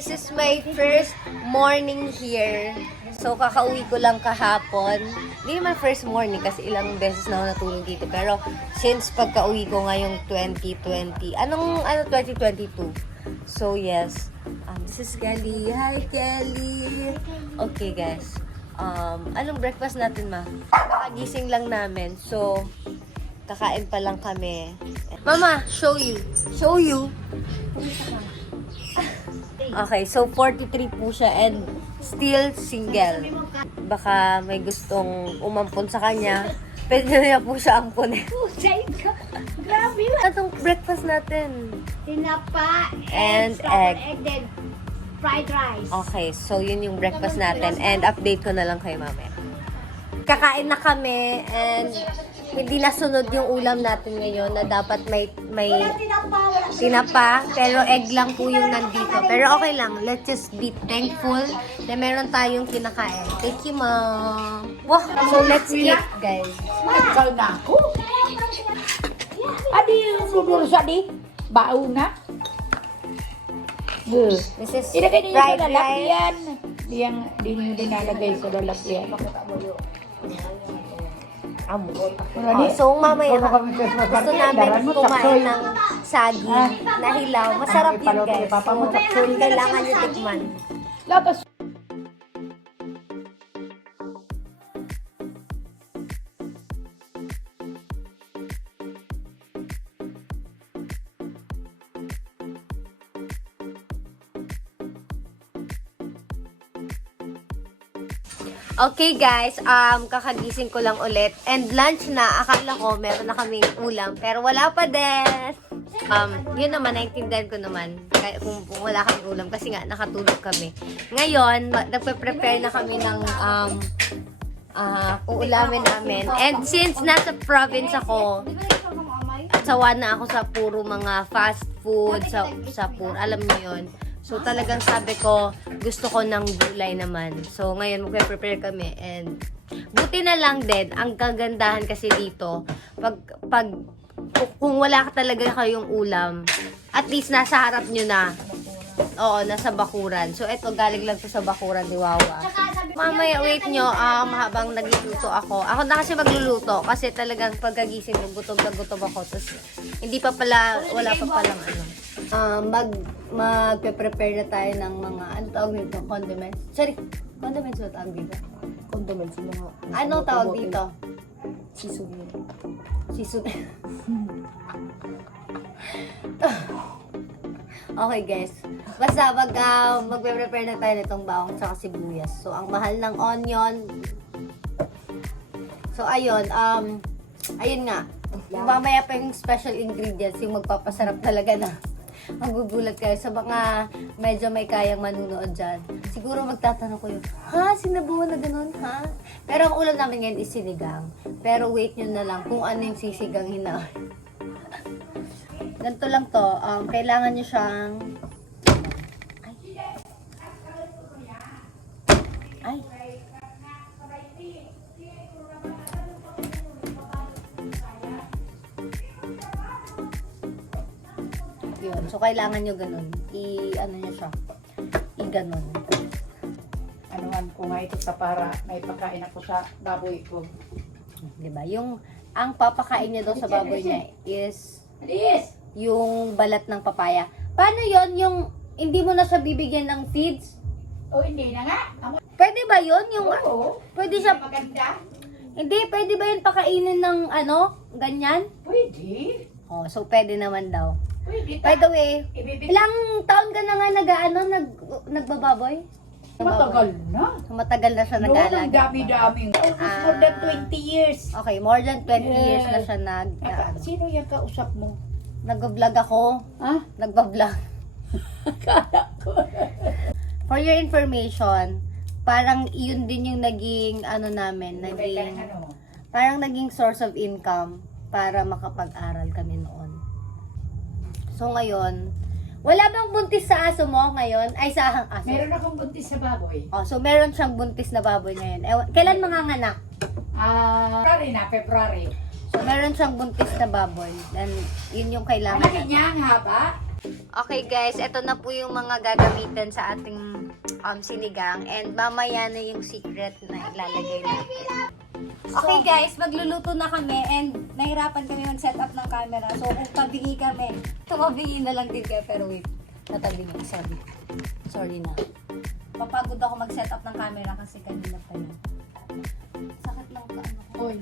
this is my first morning here. So, kakauwi ko lang kahapon. Hindi naman first morning kasi ilang beses na ako natulog dito. Pero, since pagka-uwi ko ngayong 2020, anong, ano, 2022? So, yes. Um, this is Kelly. Hi, Kelly! Okay, guys. Um, anong breakfast natin, ma? Kakagising lang namin. So, kakain pa lang kami. Mama, show you. Show you. Okay, so 43 po siya and still single. Baka may gustong umampon sa kanya. Pwede na po siya ampunin. Pusay ka. Grabe. Anong breakfast natin? Tinapa And scrambled egg. egg. then fried rice. Okay, so yun yung breakfast natin and update ko na lang kayo mamaya. Kakain na kami and hindi nasunod yung ulam natin ngayon na dapat may may tinapa, pero egg lang po yung nandito. Pero okay lang, let's just be thankful na meron tayong kinakain. Thank you, mom. Wow, so let's eat, guys. Kal na ako. Adi yung nudul sa di. Bau na. This is Ilagay niyo fried sa rice. lalakyan. Diyang di niyo dinalagay sa lalakyan. Amo. Ano Oh, ni? so mamaya, Christmas gusto namin kumain ng saging na hilaw. Masarap yun, guys. So, kailangan nyo tikman. Labas. Okay guys, um, kakagising ko lang ulit. And lunch na, akala ko meron na kaming ulam. Pero wala pa din. Um, yun naman, naintindihan ko naman. Kaya kung, kung wala kaming ulam kasi nga nakatulog kami. Ngayon, nagpe-prepare na kami ng um, ah uulamin namin. And since nasa province ako, sawa na ako sa puro mga fast food, sa, sa puro, alam niyo yun. So talagang sabi ko, gusto ko ng gulay naman. So ngayon magpe-prepare kami and buti na lang din, ang kagandahan kasi dito, pag, pag kung- wala ka talaga kayong ulam, at least nasa harap nyo na. Oo, nasa bakuran. So ito, galing lang to sa bakuran ni Wawa. Mamaya, wait nyo, um, habang nagluluto ako. Ako na kasi magluluto kasi talagang pagkagising gutom na gutom ako. Tapos, hindi pa pala, wala pa palang ano. Um, mag, magpe-prepare na tayo ng mga, ano tawag dito? Condiments. Sorry, condiments ba tawag dito? condiments yung mga Ano tawag dito? seasoning. Season. okay guys. Basta mag, uh, magpe-prepare na tayo nitong bawang tsaka sibuyas. So, ang mahal ng onion. So, ayun. Um, ayun nga. Mamaya pa yung special ingredients, yung magpapasarap talaga na. Magugulat kayo sa mga medyo may kayang manunood dyan. Siguro magtatanong yun, ha? Sinabuhan na ganun, ha? Pero ang ulam namin ngayon is sinigang. Pero wait nyo na lang kung ano yung sisigang hina. Ganito lang to. Um, kailangan nyo siyang... Ay. Ay. Yun. So, kailangan nyo ganun. I, ano nyo siya. I ganun. Anuhan ko nga ito sa para may pagkain ako sa baboy ko. Diba? Yung, ang papakain niya daw sa baboy niya is Alis! yung balat ng papaya. Paano yon yung hindi mo na siya bibigyan ng feeds? O hindi na nga. Pwede ba yon Yung, Oo. pwede siya, Maganda. hindi, pwede ba yun pakainin ng ano, ganyan? Pwede. Oh, so pwede naman daw. By the way, ilang taon ka na nga nag, ano, nag, nagbababoy? Matagal na. Matagal na siya Noon ang nag-aalaga. dami-daming. Almost Ah. more than 20 years. Okay, more than 20 years na siya nag, Naka, ano, sino yung kausap mo? nag-vlog ako. Ha? Nagbablog. Kala ko. For your information, parang yun din yung naging ano namin, naging ano? parang naging source of income para makapag-aral kami noon. So ngayon, wala bang buntis sa aso mo ngayon? Ay sa aso. Meron akong buntis sa baboy. Oh, so meron siyang buntis na baboy ngayon. Ewan, kailan manganganak? Ah, February na, February. So meron siyang buntis na baboy. Then yun yung kailangan. Anak niya ang haba. Okay guys, ito na po yung mga gagamitin sa ating um, sinigang. And mamaya na yung secret na ilalagay natin. Okay guys, magluluto na kami and nahirapan kami mag-set up ng camera. So kung tabingi kami, tumabingi na lang din kayo. Pero wait, natabingi. Sorry. Sorry na. Papagod ako mag-set up ng camera kasi kanina pa yun. Sakit lang ka ano ko. Oy.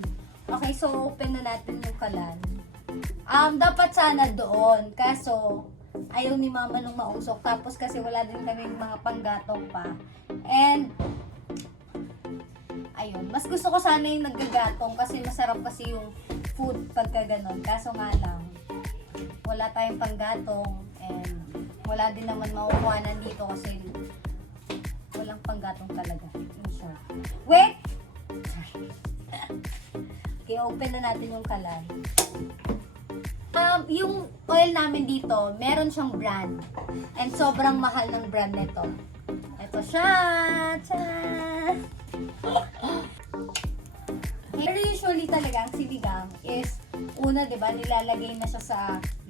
Okay, so open na natin yung kalan. Um, dapat sana doon. Kaso, ayaw ni mama nung mausok. Tapos kasi wala din kami mga panggatong pa. And, ayun. Mas gusto ko sana yung naggagatong kasi masarap kasi yung food pagka ganon. Kaso nga lang, wala tayong panggatong and wala din naman makukuha dito kasi walang panggatong talaga. Short. Wait! Okay, open na natin yung kalan. Um, yung oil namin dito, meron siyang brand. And sobrang mahal ng brand nito. Ito siya! Tcharan! Pero usually talaga, ang sinigang is, una, di ba, nilalagay na siya sa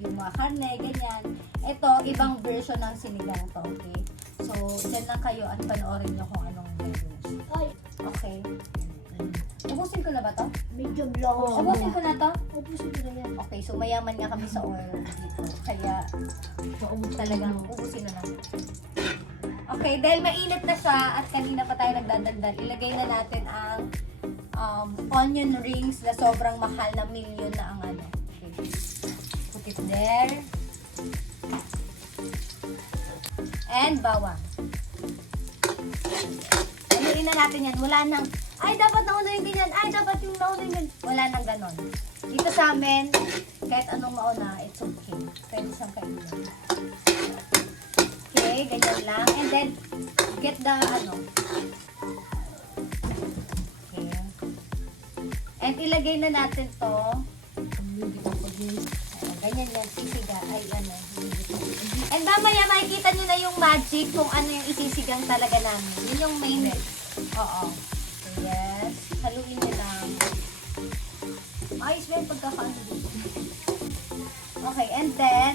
yung mga karne, ganyan. Ito, ibang version ng sinigang to, okay? So, dyan lang kayo at panoorin nyo kung anong version. Ay, Okay. Ubusin ko na ba to? medyo blow. Ubusin ko na to? Ubusin ko na yan. Okay, so mayaman nga kami sa oil dito. Kaya talagang ubusin na lang. Okay, dahil mainit na siya at kanina pa tayo nagdadagdag, ilagay na natin ang um, onion rings na sobrang mahal na million na ang ano. Okay. Put it there. And bawang. Haluin na natin yan. Wala nang, ay, dapat nauna yung ganyan. Ay, dapat yung nauna yung ganyan. Wala nang ganon. Dito sa amin, kahit anong mauna, it's okay. Pwede siyang kainin. Okay, ganyan lang. And then, get the, ano, okay. And ilagay na natin to. Ayan, ganyan lang, sisiga. Ay, ano, And mamaya makikita nyo na yung magic kung ano yung isisigang talaga namin. Yun yung main. Oo. Yes. Haluin nyo lang. Ayos ba yung pagkakaano dito? Okay, and then,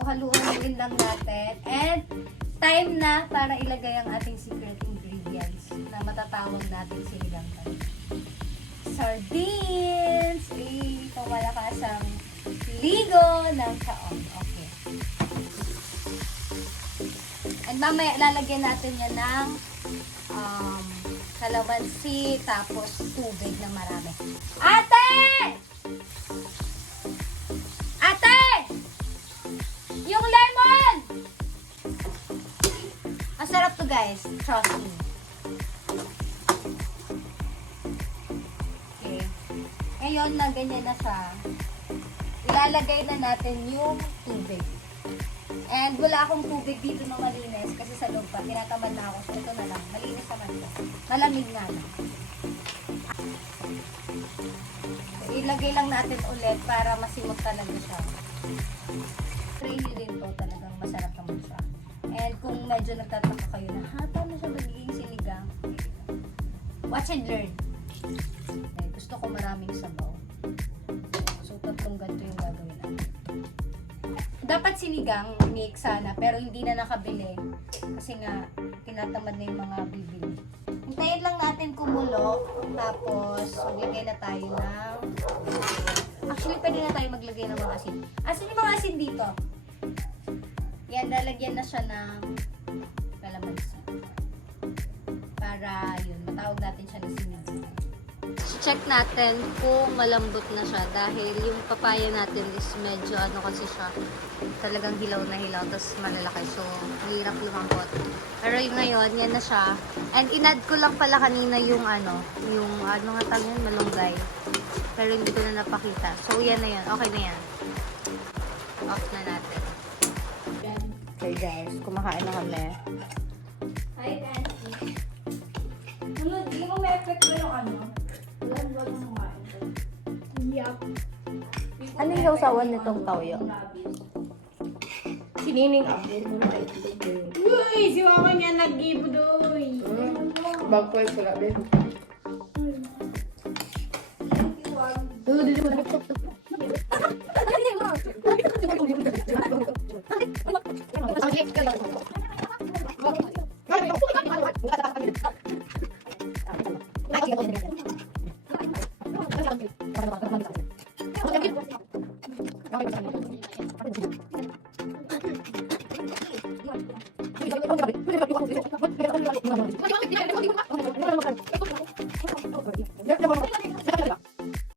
Ayan. So, haluin lang natin. And, time na para ilagay ang ating secret ingredients na matatawag natin sinigang tayo. Sardines! Eh, pamalakasang ligo ng kaon. Okay. And mamaya, lalagyan natin yan ng um, kalamansi, tapos tubig na marami. Ate! Guys. Trust me. Okay. Ngayon na ganyan na siya, ilalagay na natin yung tubig. And wala akong tubig dito na malinis kasi sa loob pa, tinatamad na ako. So ito na lang, malinis naman to. Malamig lang. So, ilagay lang natin ulit para masimot talaga siya. Try nyo din to, talagang masarap naman siya. And kung medyo nagtataka kayo na, ha, paano siya magiging sinigang? Watch and learn. Eh, gusto ko maraming sabaw. So, tatlong ganito yung gagawin natin. Dapat sinigang, mix sana, pero hindi na nakabili. Kasi nga, tinatamad na yung mga bibili. Hintayin lang natin kumulo, tapos maglagay na tayo ng... Actually, pwede na tayo maglagay ng mga asin. Asin yung mga asin dito. Yan, lalagyan na siya ng kalamansi. Para, yun, matawag natin siya na sinigang. Check natin kung malambot na siya dahil yung papaya natin is medyo ano kasi siya talagang hilaw na hilaw tapos malalaki so hirap lumambot. Pero yung ngayon, yan na siya. And inad ko lang pala kanina yung ano, yung ano nga tawag yun, malunggay. Pero hindi ko na napakita. So yan na yan, okay na yan. Off na natin. Okay guys, kumakain na kami. Hi Nancy. Ano, di mo may effect ba yung ano? Walang ba yung kumain? Yup. Ano yung sausawan nitong toyo? Sinining. Uy, si mama niya nag-give doy. Bangkoy sila, Ben. Okay.